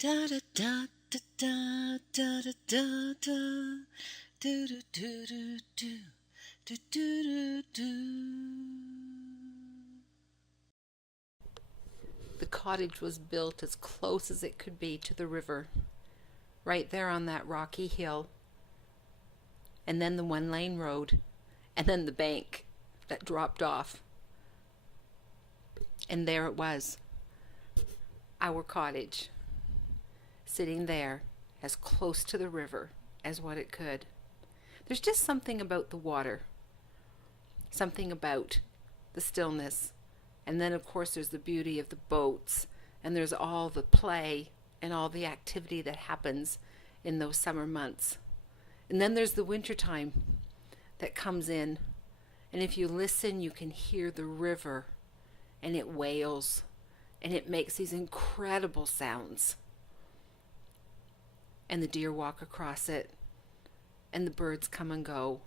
Da da da da da da da da da do do do do do do do do. The cottage was built as close as it could be to the river, right there on that rocky hill, and then the one-lane road, and then the bank that dropped off. And there it was, our cottage, sitting there as close to the river as what it could. There's just something about the water, something about the stillness. And then, of course, there's the beauty of the boats, and there's all the play and all the activity that happens in those summer months. And then there's the wintertime that comes in, and if you listen, you can hear the river, and it wails, and it makes these incredible sounds. And the deer walk across it, and the birds come and go,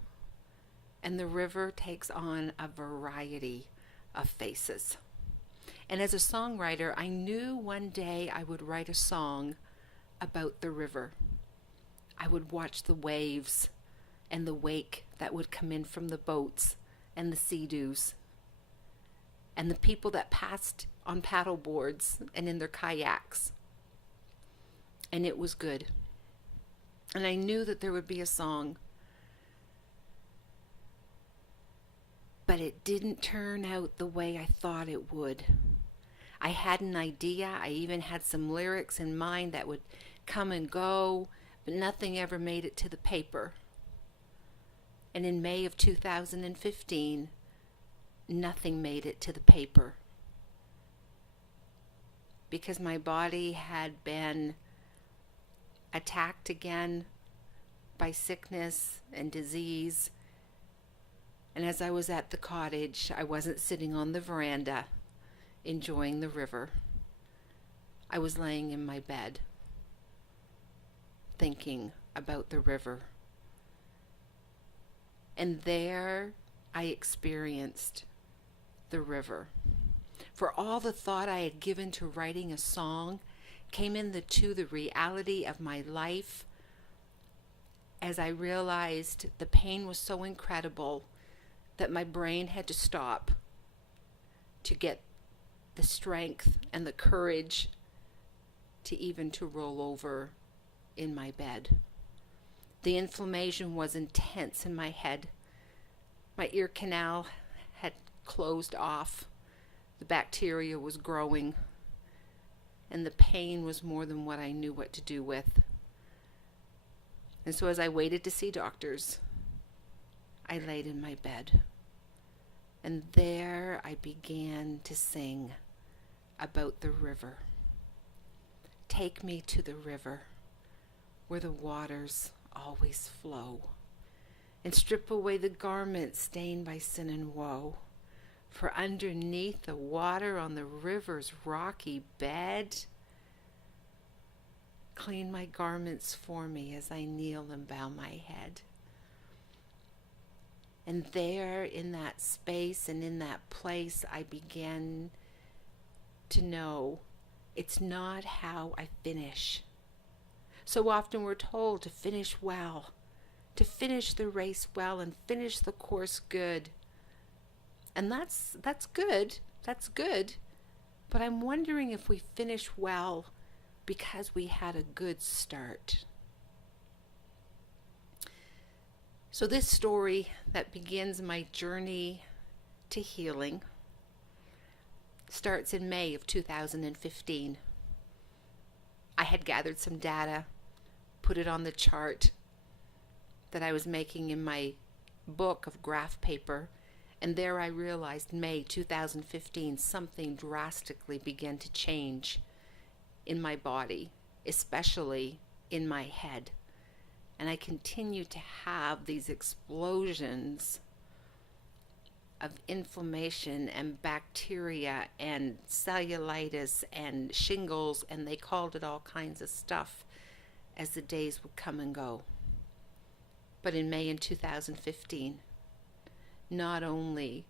and the river takes on a variety of faces. And as a songwriter, I knew one day I would write a song about the river. I would watch the waves and the wake that would come in from the boats and the sea-doos, and the people that passed on paddle boards and in their kayaks. And it was good. And I knew that there would be a song. But it didn't turn out the way I thought it would. I had an idea. I even had some lyrics in mind that would come and go, but nothing ever made it to the paper. And in May of 2015, nothing made it to the paper. Because my body had been attacked again by sickness and disease. And as I was at the cottage, I wasn't sitting on the veranda enjoying the river. I was laying in my bed, thinking about the river. And there I experienced the river. For all the thought I had given to writing a song came into the reality of my life as I realized the pain was so incredible that my brain had to stop to get the strength and the courage to even to roll over in my bed. The inflammation was intense in my head. My ear canal had closed off. The bacteria was growing, and the pain was more than what I knew what to do with. And so as I waited to see doctors, I laid in my bed. And there I began to sing about the river. Take me to the river where the waters always flow, and strip away the garments stained by sin and woe. For underneath the water on the river's rocky bed, clean my garments for me as I kneel and bow my head. And there in that space and in that place, I began to know it's not how I finish. So often we're told to finish well, to finish the race well and finish the course good. And that's good. That's good. But I'm wondering if we finish well because we had a good start. So this story that begins my journey to healing starts in May of 2015. I had gathered some data, put it on the chart that I was making in my book of graph paper, and there I realized May 2015 something drastically began to change in my body, especially in my head. And I continue to have these explosions of inflammation and bacteria and cellulitis and shingles, and they called it all kinds of stuff as the days would come and go. But in May in 2015, not only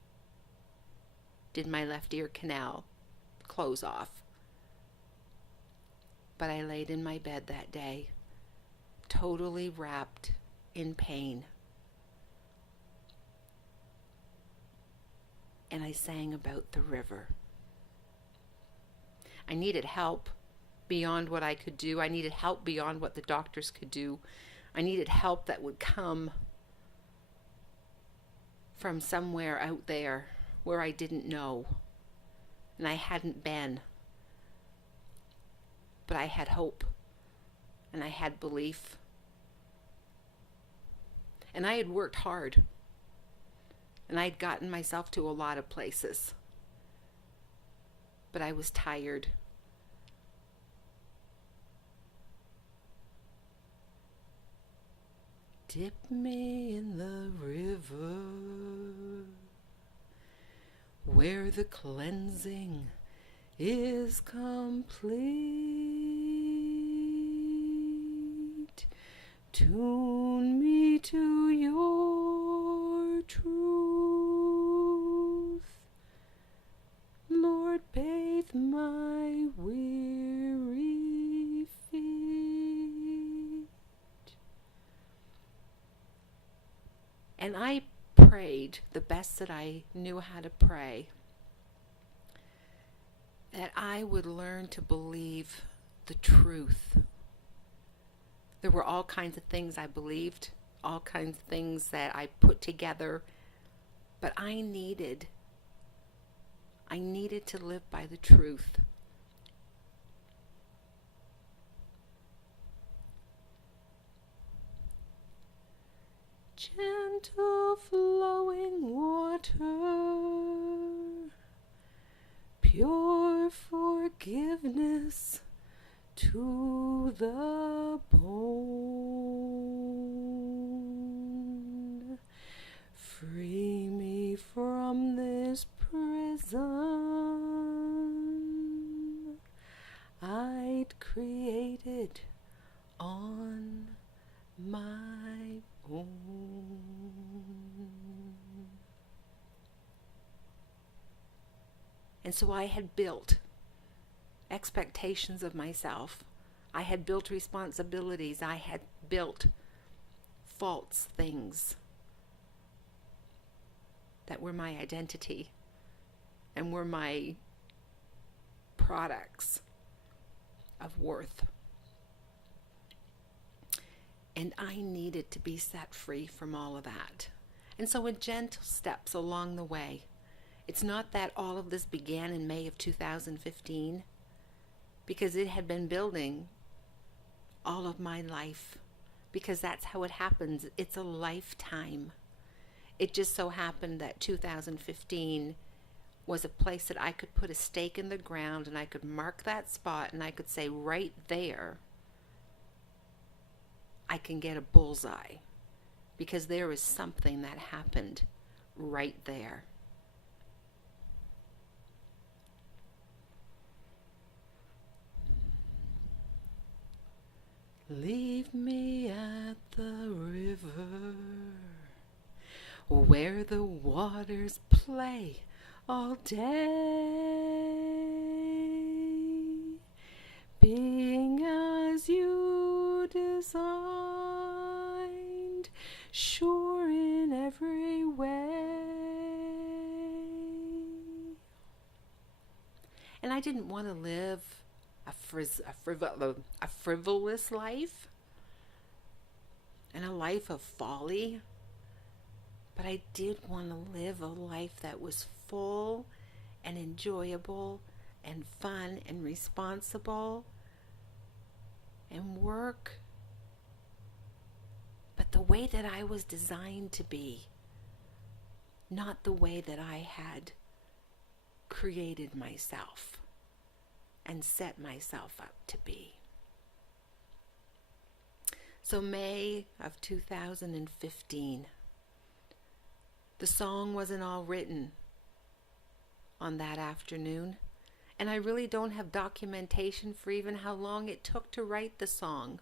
did my left ear canal close off, But I laid in my bed that day, totally wrapped in pain. And I sang about the river. I needed help beyond what I could do. I needed help beyond what the doctors could do. I needed help that would come from somewhere out there where I didn't know and I hadn't been. But I had hope and I had belief. And I had worked hard. And I had gotten myself to a lot of places. But I was tired. Dip me in the river where the cleansing is complete. Tune me to your truth. Lord, bathe my weary feet. And I prayed the best that I knew how to pray, that I would learn to believe the truth. There were all kinds of things I believed, all kinds of things that I put together, but I needed to live by the truth. Gentle flowing water, pure forgiveness to the bone. Free me from this prison I'd created on my own. And so I had built expectations of myself. I had built responsibilities. I had built false things that were my identity and were my products of worth. And I needed to be set free from all of that. And so in gentle steps along the way, it's not that all of this began in May of 2015, because it had been building all of my life, because that's how it happens. It's a lifetime. It just so happened that 2015 was a place that I could put a stake in the ground and I could mark that spot and I could say right there, I can get a bullseye, because there is something that happened right there. Leave me at the river where the waters play all day, being as you designed, sure in every way. And I didn't want to live a frivolous life and a life of folly, but I did want to live a life that was full and enjoyable and fun and responsible and work, but the way that I was designed to be, not the way that I had created myself and set myself up to be. So May of 2015, the song wasn't all written on that afternoon, and I really don't have documentation for even how long it took to write the song,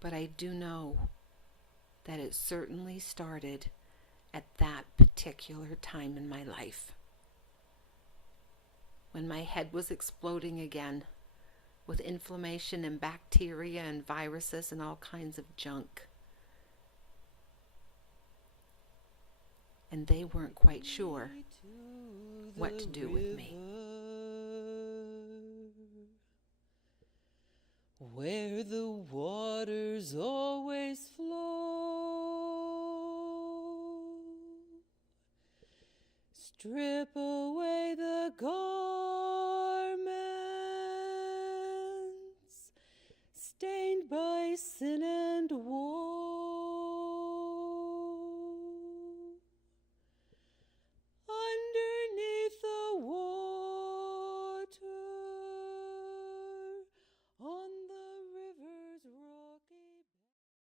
but I do know that it certainly started at that particular time in my life, when my head was exploding again, with inflammation and bacteria and viruses and all kinds of junk. And they weren't quite sure what to do with me. Where the waters always flow, strip away the garbage